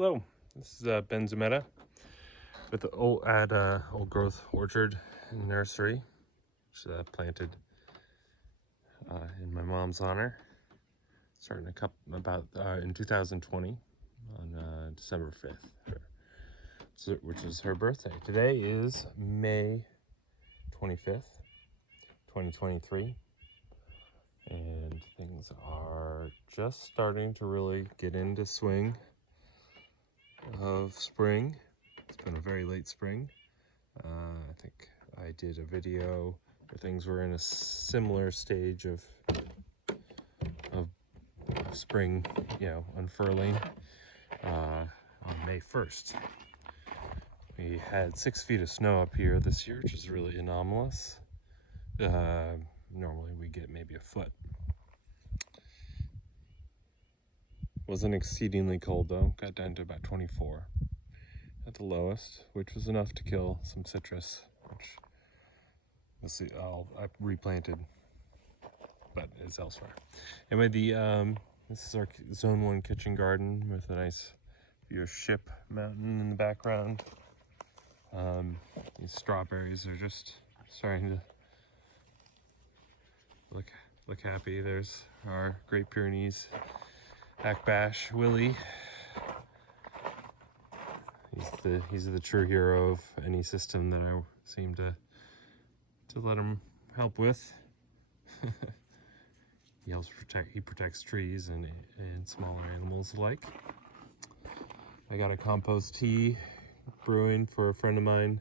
Hello, this is Ben Zumeta with the Old Growth Orchard and Nursery, which is planted in my mom's honor, starting in 2020 on December 5th, which is her birthday. Today is May 25th, 2023, and things are just starting to really get into swing of spring. It's been a very late spring. I think I did a video where things were in a similar stage of spring, unfurling on May 1st. We had 6 feet of snow up here this year, which is really anomalous. Normally we get maybe a foot. Wasn't exceedingly cold though, got down to about 24 at the lowest, which was enough to kill some citrus, which we'll see. I replanted, but it's elsewhere. Anyway, this is our Zone 1 kitchen garden with a nice view of Ship Mountain in the background. These strawberries are just starting to look happy. There's our Great Pyrenees Akbash Willie. He's the true hero of any system that I seem to let him help with. He protects trees and smaller animals alike. I got a compost tea brewing for a friend of mine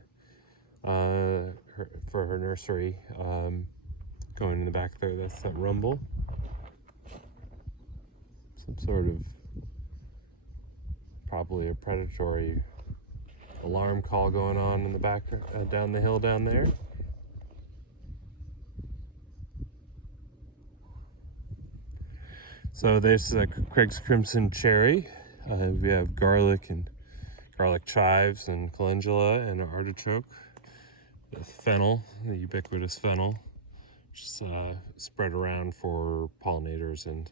for her nursery. Going in the back there, that's that rumble. Some sort of probably a predatory alarm call going on in the back down the hill down there. So there's Craig's Crimson Cherry. We have garlic chives and calendula and artichoke. The fennel, the ubiquitous fennel, which is spread around for pollinators, and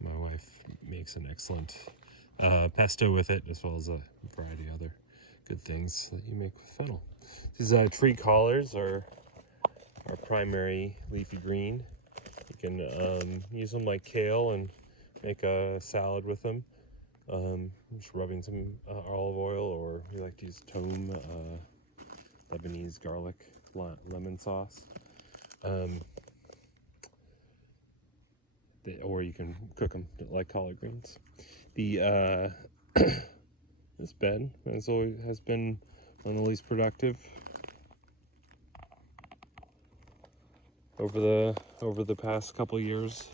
my wife makes an excellent pesto with it, as well as a variety of other good things that you make with fennel. These tree collars are our primary leafy green. You can use them like kale and make a salad with them. Just rubbing some olive oil, or we like to use tome, Lebanese garlic lemon sauce. Or you can cook them like collard greens. This bed has been one of the least productive over the past couple years,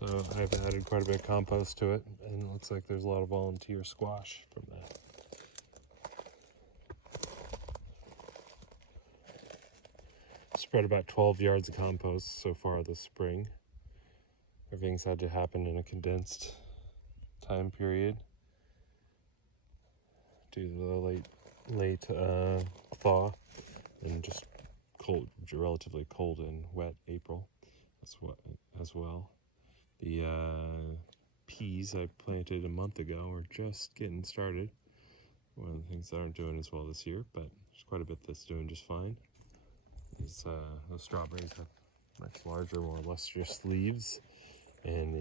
so I've added quite a bit of compost to it, and it looks like there's a lot of volunteer squash from that. Spread about 12 yards of compost so far this spring. Everything's had to happen in a condensed time period due to the late thaw and just relatively cold and wet April as well. The peas I planted a month ago are just getting started. One of the things that aren't doing as well this year, but there's quite a bit that's doing just fine. Those strawberries have much larger, more lustrous leaves, and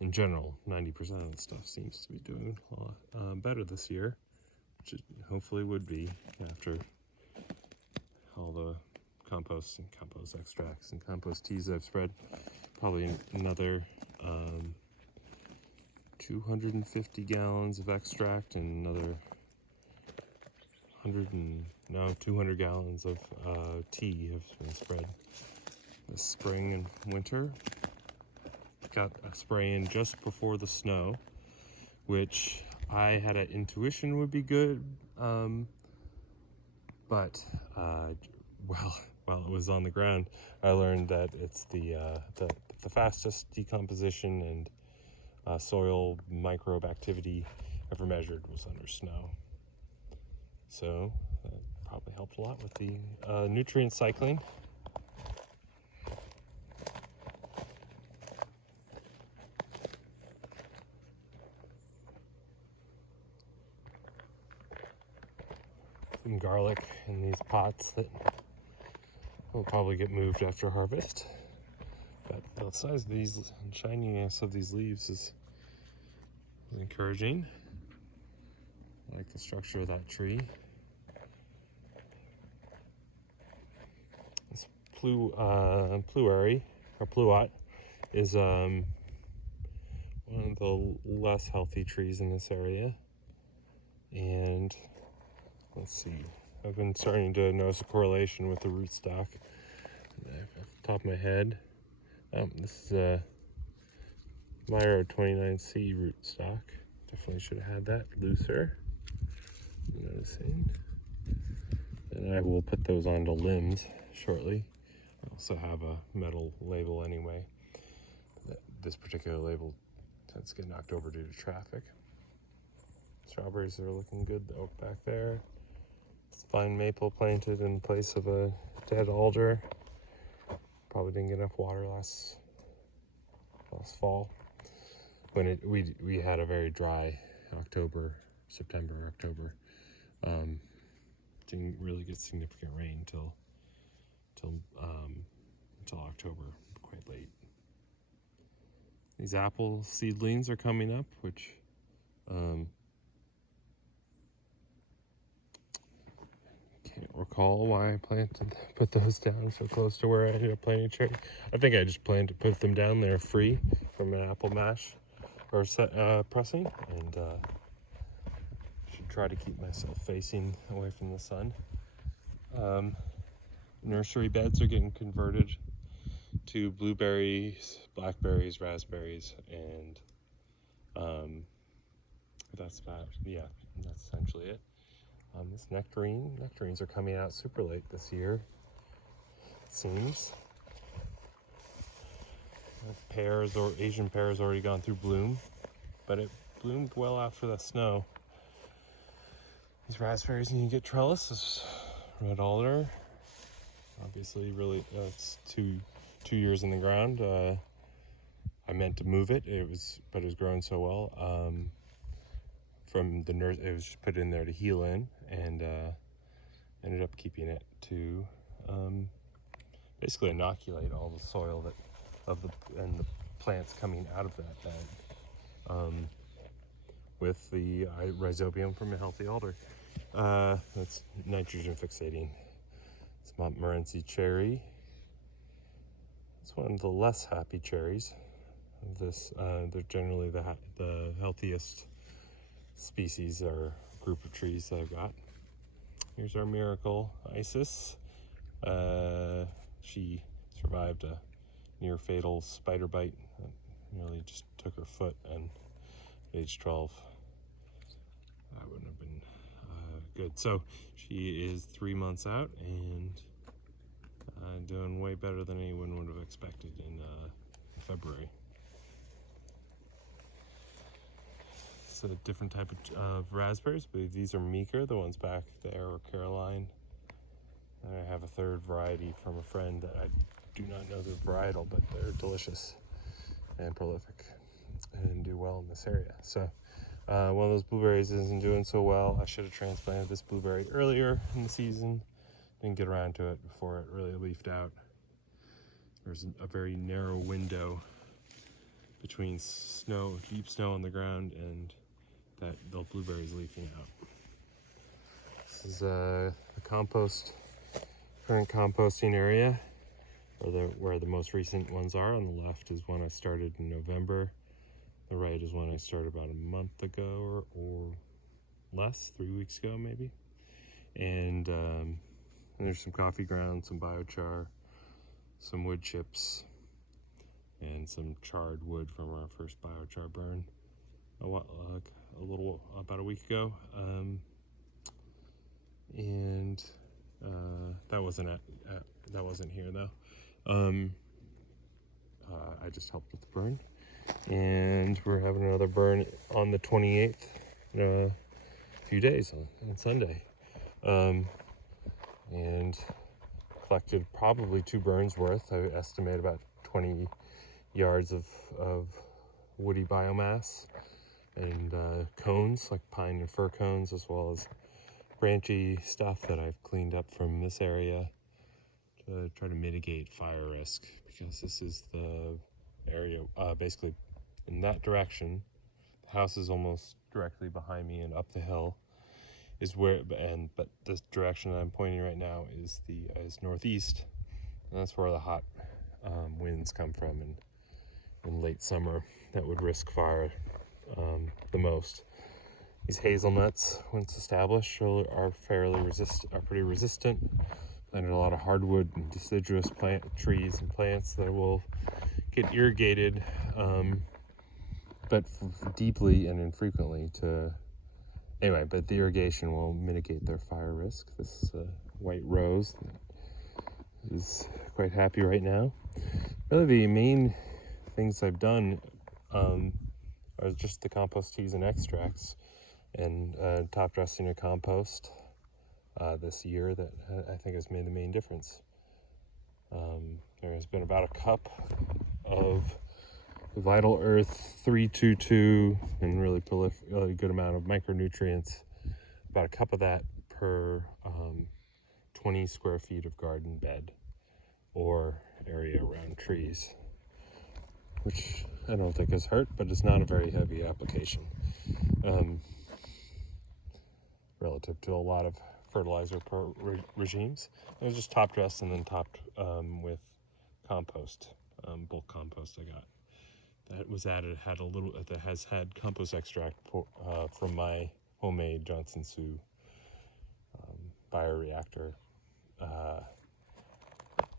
in general, 90% of the stuff seems to be doing a lot better this year, which it hopefully would be after all the compost and compost extracts and compost teas I've spread. Probably another 250 gallons of extract and another 200 gallons of tea have been spread this spring and winter. Got a spray in just before the snow, which I had an intuition would be good, but while it was on the ground, I learned that it's the fastest decomposition and soil microbe activity ever measured was under snow. So that probably helped a lot with the nutrient cycling. some garlic in these pots that will probably get moved after harvest. But the size of these and shininess of these leaves is encouraging. I like the structure of that tree. This pluary or pluot is one of the less healthy trees in this area. And let's see, I've been starting to notice a correlation with the rootstock. Off the top of my head, this is a Myro 29C rootstock. Definitely should have had that looser. I'm noticing. And I will put those onto limbs shortly. I also have a metal label anyway. This particular label tends to get knocked over due to traffic. Strawberries are looking good though back there. Fine maple planted in place of a dead alder. Probably didn't get enough water last fall. When we had a very dry September, October. Didn't really get significant rain until October, quite late. These apple seedlings are coming up, which can't recall why I put those down so close to where I ended up planting cherry. I think I just planned to put them down there free from an apple mash or pressing, and should try to keep myself facing away from the sun. Nursery beds are getting converted to blueberries, blackberries, raspberries, and that's essentially it. This nectarines are coming out super late this year, it seems. Pears or Asian pears already gone through bloom, but it bloomed well after the snow. These raspberries need to get trellis. Red alder, obviously, really, it's two years in the ground. I meant to move it, but it was growing so well. From the nurse, it was just put in there to heal in, and ended up keeping it to basically inoculate all the soil and the plants coming out of that bed with the rhizobium from a healthy alder. That's nitrogen fixating. It's Montmorency cherry. It's one of the less happy cherries. They're generally the healthiest species or group of trees that I've got. Here's our miracle Isis. She survived a near fatal spider bite that nearly just took her foot, and at age 12 I wouldn't have been good. So she is 3 months out and doing way better than anyone would have expected in February. It's a different type of raspberries, but these are Meeker. The ones back there are Caroline. And I have a third variety from a friend that I do not know the varietal, but they're delicious and prolific and do well in this area. So one of those blueberries isn't doing so well. I should have transplanted this blueberry earlier in the season. Didn't get around to it before it really leafed out. There's a very narrow window between deep snow on the ground, and the blueberries leafing out. This is the current composting area, where the most recent ones are. On the left is one I started in November. The right is one I started about a month ago or less, 3 weeks ago maybe. And there's some coffee grounds, some biochar, some wood chips, and some charred wood from our first biochar burn about a week ago. And that wasn't here though. I just helped with the burn, and we're having another burn on the 28th in a few days on Sunday. And collected probably 2 burns worth. I estimate about 20 yards of woody biomass, and cones like pine and fir cones, as well as branchy stuff that I've cleaned up from this area to try to mitigate fire risk, because this is the area basically in that direction. The house is almost directly behind me, and up the hill is where, but this direction that I'm pointing right now is northeast, and that's where the hot winds come from in late summer that would risk fire the most. These hazelnuts, once established, are pretty resistant. Planted a lot of hardwood and deciduous trees and plants that will get irrigated, but deeply and infrequently but the irrigation will mitigate their fire risk. This white rose is quite happy right now. Really, the main things I've done are just the compost teas and extracts, and top dressing a compost this year that I think has made the main difference. There has been about a cup of Vital Earth 322 and really good amount of micronutrients, about a cup of that per 20 square feet of garden bed or area around trees, which I don't think has hurt, but it's not a very heavy application relative to a lot of fertilizer regimes. It was just top dressed and then topped with compost, bulk compost I got. That was added, that has had compost extract from my homemade Johnson Sioux bioreactor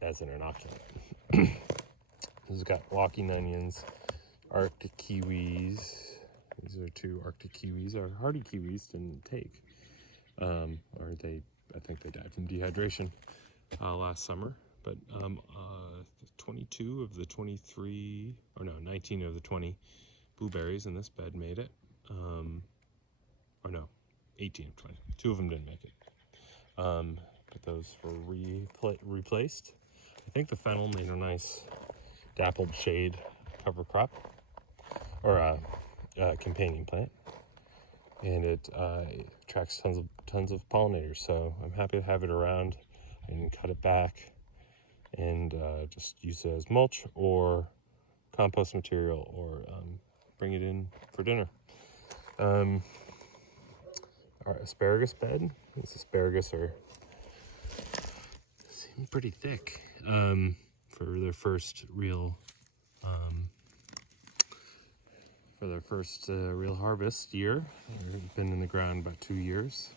as an inoculant. This has got walking onions, Arctic kiwis. These are 2 Arctic kiwis. Our hardy kiwis didn't take, I think they died from dehydration last summer. But 22 of the 23, or no, 19 of the 20 blueberries in this bed made it. 18 of 20. 2 of them didn't make it. But those were replaced. I think the fennel made a nice dappled shade cover crop, or a companion plant, and it attracts tons of pollinators. So I'm happy to have it around and cut it back and just use it as mulch or compost material, or bring it in for dinner. Our asparagus bed. These asparagus seem pretty thick for their first real harvest year. They've been in the ground about 2 years.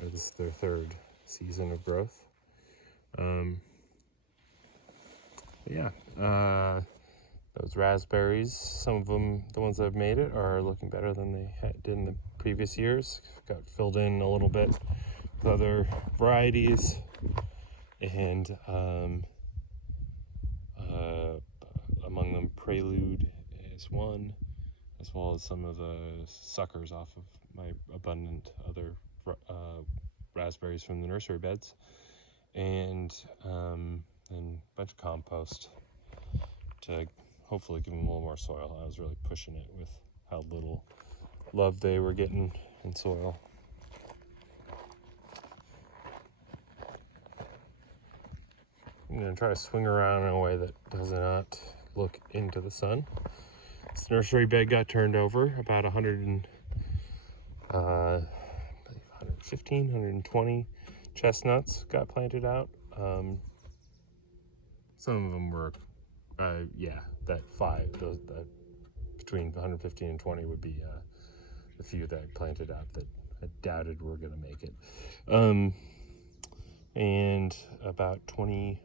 This is their 3rd season of growth. Those raspberries, some of them, the ones that have made it, are looking better than they did in the previous years. Got filled in a little bit with other varieties, and among them Prelude is one, as well as some of the suckers off of my abundant other raspberries from the nursery beds, and a bunch of compost to hopefully give them a little more soil. I was really pushing it with how little love they were getting in soil. I'm going to try to swing around in a way that does not look into the sun. This nursery bed got turned over. About 115, 120 chestnuts got planted out. Some of them were, between 115 and 20 would be the few that I planted out that I doubted were going to make it. And about 20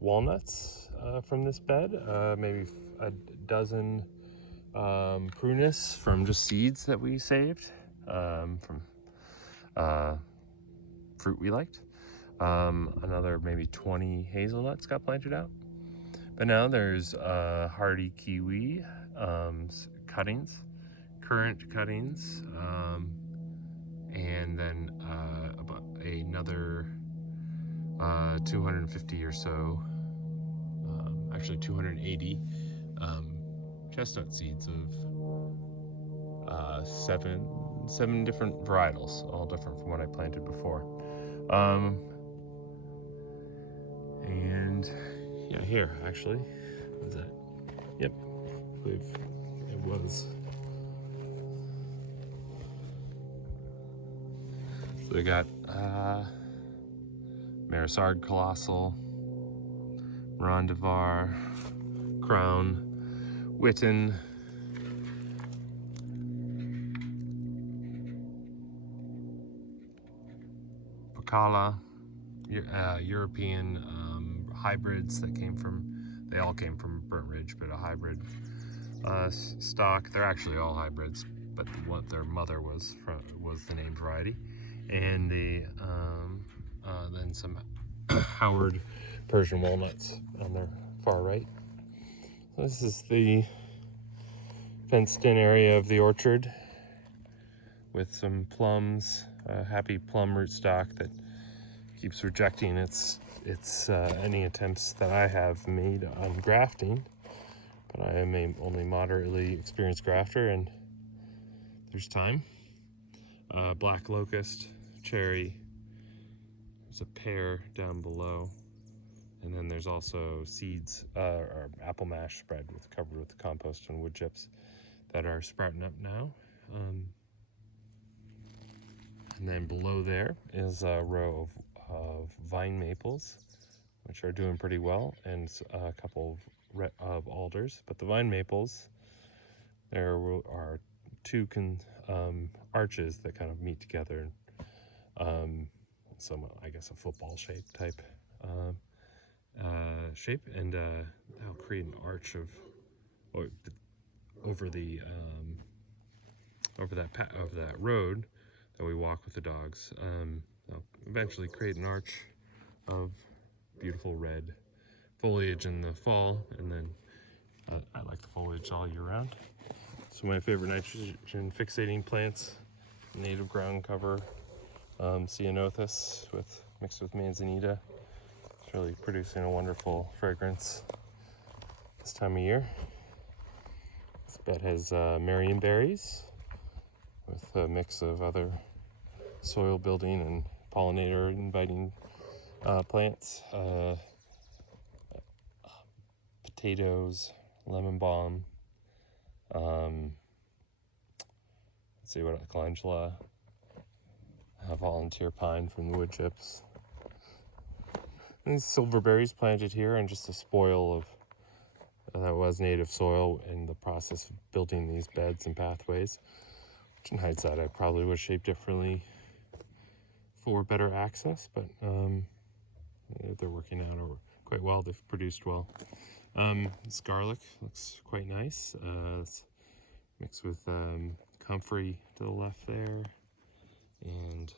walnuts from this bed, maybe a dozen prunus from just seeds that we saved from fruit we liked. Another maybe 20 hazelnuts got planted out. But now there's hardy kiwi cuttings, currant cuttings, and then about another 250 or so, actually 280 chestnut seeds of 7 7 different varietals, all different from what I planted before. And yeah, here actually, was that? Yep, I believe it was. So we got Marisard Colossal, Rondivar, Crown, Witten, Pacala, European hybrids that they all came from Burnt Ridge, but a hybrid stock. They're actually all hybrids, but what their mother was the named variety. And then some Howard Persian walnuts on their far right. So this is the fenced-in area of the orchard with some plums, a happy plum rootstock that keeps rejecting any attempts that I have made on grafting. But I am only moderately experienced grafter, and there's time. Black locust, cherry. There's a pear down below, and then there's also seeds or apple mash spread covered with compost and wood chips that are sprouting up now. And then below there is a row of vine maples, which are doing pretty well, and a couple of alders. But the vine maples, there are two arches that kind of meet together, somewhat, I guess, a football shape type shape, and that'll create an arch over that road that we walk with the dogs. They'll eventually create an arch of beautiful red foliage in the fall, and then I like the foliage all year round. So my favorite nitrogen fixating plants, native ground cover, ceanothus mixed with manzanita. It's really producing a wonderful fragrance this time of year. This bed has marionberries with a mix of other soil building and pollinator inviting plants, potatoes, lemon balm, let's see what, calendula, volunteer pine from the wood chips. These silverberries planted here, and just a spoil of that was native soil in the process of building these beds and pathways, which in hindsight I probably would shape differently for better access, but they're working out quite well. They've produced well. This garlic looks quite nice. It's mixed with comfrey to the left there, and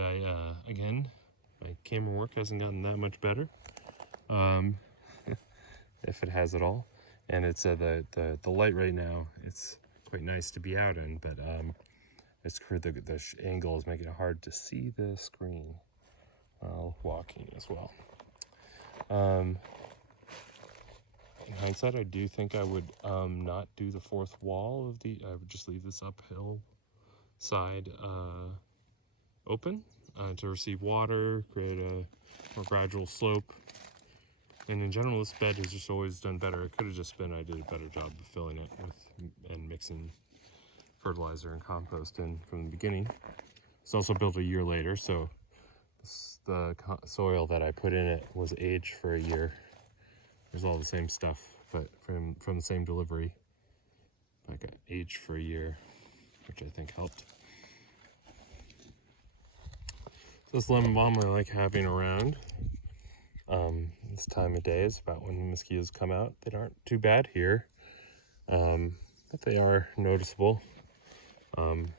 I again, my camera work hasn't gotten that much better, if it has at all. And it's the light right now, it's quite nice to be out in, but it's the angle is making it hard to see the screen while walking as well. In hindsight, I do think I would not do the fourth wall I would just leave this uphill side open to receive water, create a more gradual slope. And in general, this bed has just always done better. It could have just been I did a better job of filling it and mixing fertilizer and compost in from the beginning. It's also built a year later, so the soil that I put in it was aged for a year. There's all the same stuff, but from the same delivery. I got aged for a year, which I think helped. So this lemon balm I like having around. This time of day is about when the mosquitoes come out. They aren't too bad here, but they are noticeable from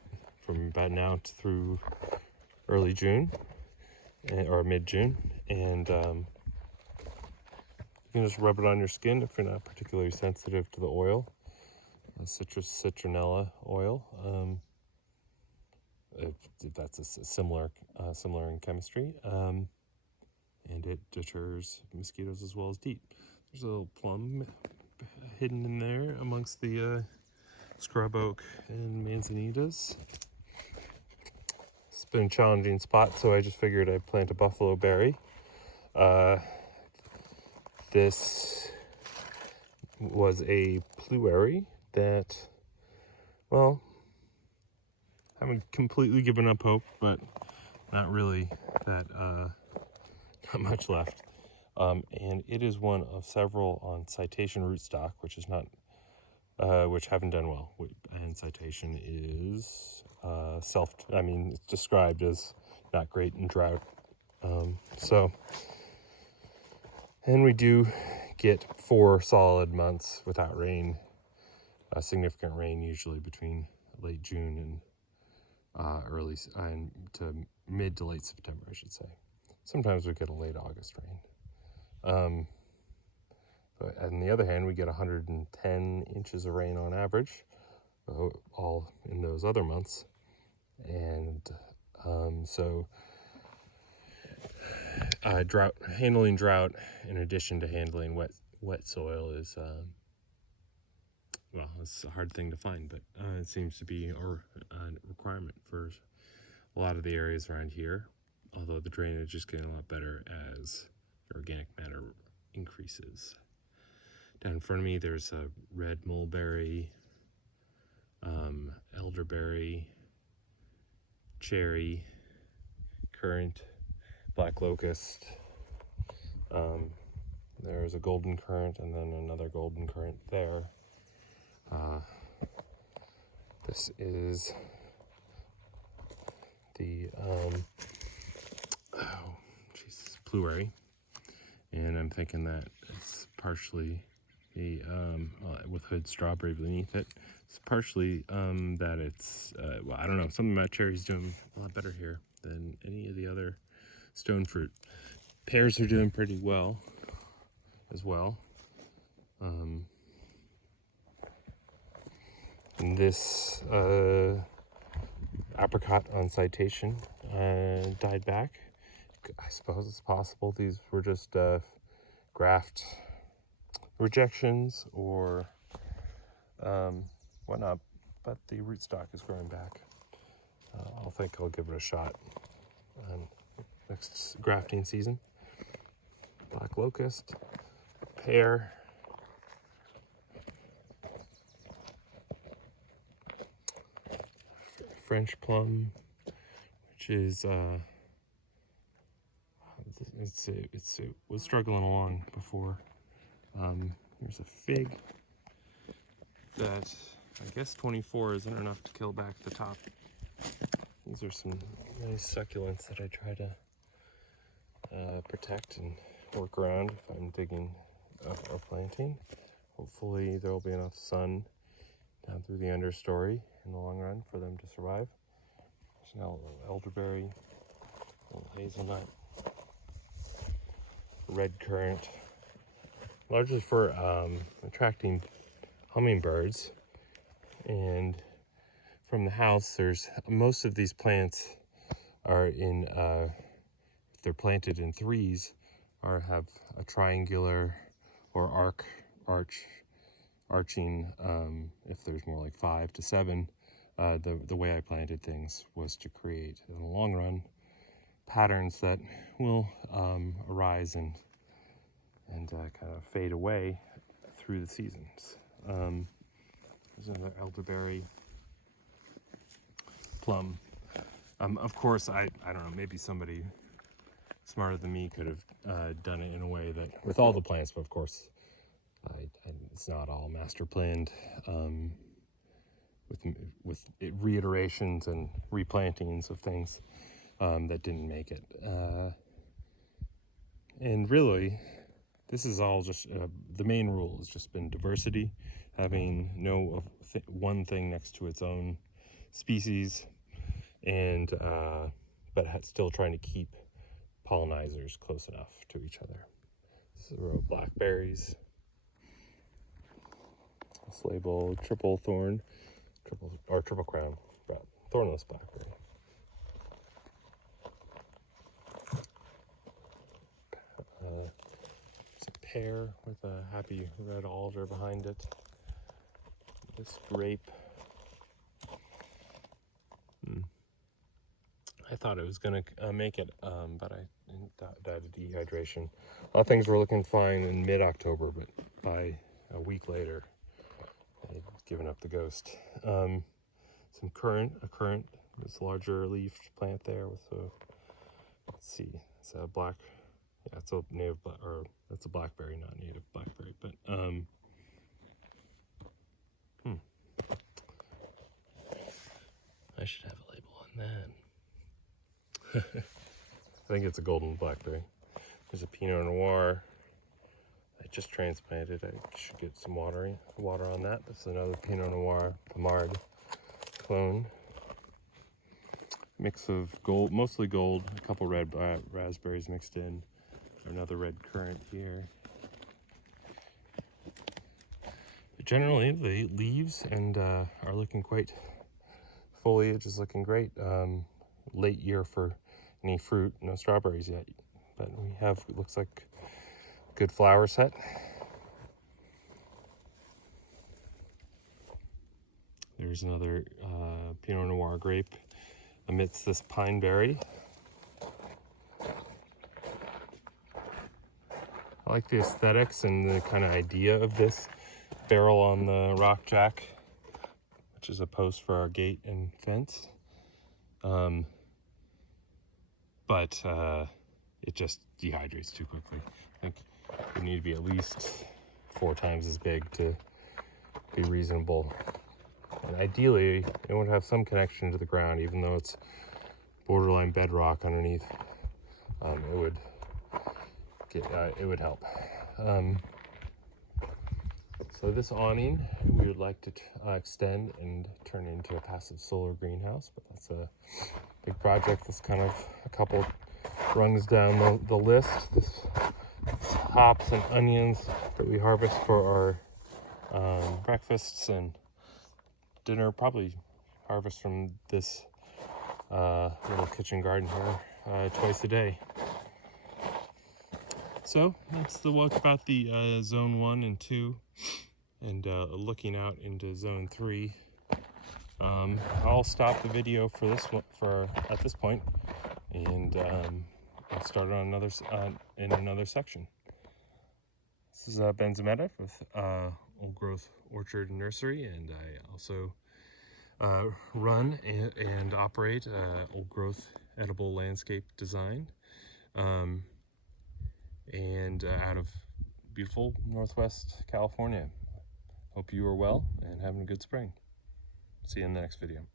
about now through early June or mid-June, and you can just rub it on your skin if you're not particularly sensitive to the oil. Citronella oil. That's similar in chemistry, and it deters mosquitoes as well as DEET. There's a little plum hidden in there amongst the scrub oak and manzanitas. It's been a challenging spot, so I just figured I'd plant a buffalo berry. This was a pluary that, well, haven't completely given up hope, but not really that, not much left. And it is one of several on citation rootstock, which is not, which haven't done well. And citation is it's described as not great in drought. And we do get 4 solid months without rain, significant rain, usually between late June and early to mid to late September, I should say. Sometimes we get a late August rain. But on the other hand, we get 110 inches of rain on average, all in those other months. And handling drought in addition to handling wet soil is, it's a hard thing to find, but it seems to be a requirement for a lot of the areas around here, although the drainage is getting a lot better as the organic matter increases. Down in front of me, there's a red mulberry, elderberry, cherry, currant, black locust. There's a golden currant and then another golden currant there. This is the pluary, and I'm thinking that it's partially the with hood strawberry beneath it. It's partially that it's I don't know, something about cherry's doing a lot better here than any of the other stone fruit. Pears are doing pretty well as well. And this apricot on citation died back. I suppose it's possible these were just graft rejections or whatnot, but the rootstock is growing back. I'll give it a shot next grafting season. Black locust, pear, French plum, which is it was struggling along before. Here's a fig that I guess 24 isn't enough to kill back the top. These are some nice succulents that I try to protect and work around if I'm digging or planting. Hopefully there will be enough sun down through the understory in the long run for them to survive. There's now a little elderberry, a little hazelnut, red currant, largely for attracting hummingbirds. And from the house, most of these plants are in, if they're planted in threes, or have a triangular or arching, if there's more like 5 to 7. The way I planted things was to create, in the long run, patterns that will arise and kind of fade away through the seasons. There's another elderberry, plum. Of course, I don't know, maybe somebody smarter than me could have done it in a way that, with all the plants, but of course, it's not all master planned, with reiterations and replantings of things that didn't make it. And really, this is all just, the main rule has just been diversity, having no one thing next to its own species, and but still trying to keep pollinizers close enough to each other. This is a row of blackberries. This label triple crown, thornless blackberry. It's a pear with a happy red alder behind it. This grape thought it was gonna make it, but I died of dehydration. All things were looking fine in mid-October, but by a week later, I'd given up the ghost. Some currant, this larger leafed plant there with a, let's see, it's a black, yeah, it's a native, or it's a blackberry, not native blackberry, but I should have a label on that. I think it's a golden blackberry. There's a Pinot Noir I just transplanted. I should get some water on that. That's another Pinot Noir Pomard clone. Mix of gold, mostly gold, a couple red raspberries mixed in. Another red currant here. But generally, the leaves and are looking quite. Foliage is looking great. Late year for any fruit, no strawberries yet, but we have, it looks like, good flower set. There's another Pinot Noir grape amidst this pine berry. I like the aesthetics and the kind of idea of this barrel on the rock jack, which is a post for our gate and fence. But it just dehydrates too quickly. I think it need to be at least 4 times as big to be reasonable. And ideally, it would have some connection to the ground, even though it's borderline bedrock underneath. It would help. So this awning we would like to extend and turn into a passive solar greenhouse, but that's a big project. That's kind of a couple rungs down the list. This hops and onions that we harvest for our breakfasts and dinner, probably harvest from this little kitchen garden here twice a day. So that's the walk about the zone 1 and 2 and looking out into zone 3. I'll stop the video for this one at this point, and I'll start on another in another section. This is Ben Zumeta with Old Growth Orchard and Nursery, and I also run and operate Old Growth Edible Landscape Design, and out of beautiful Northwest California. Hope you are well and having a good spring. See you in the next video.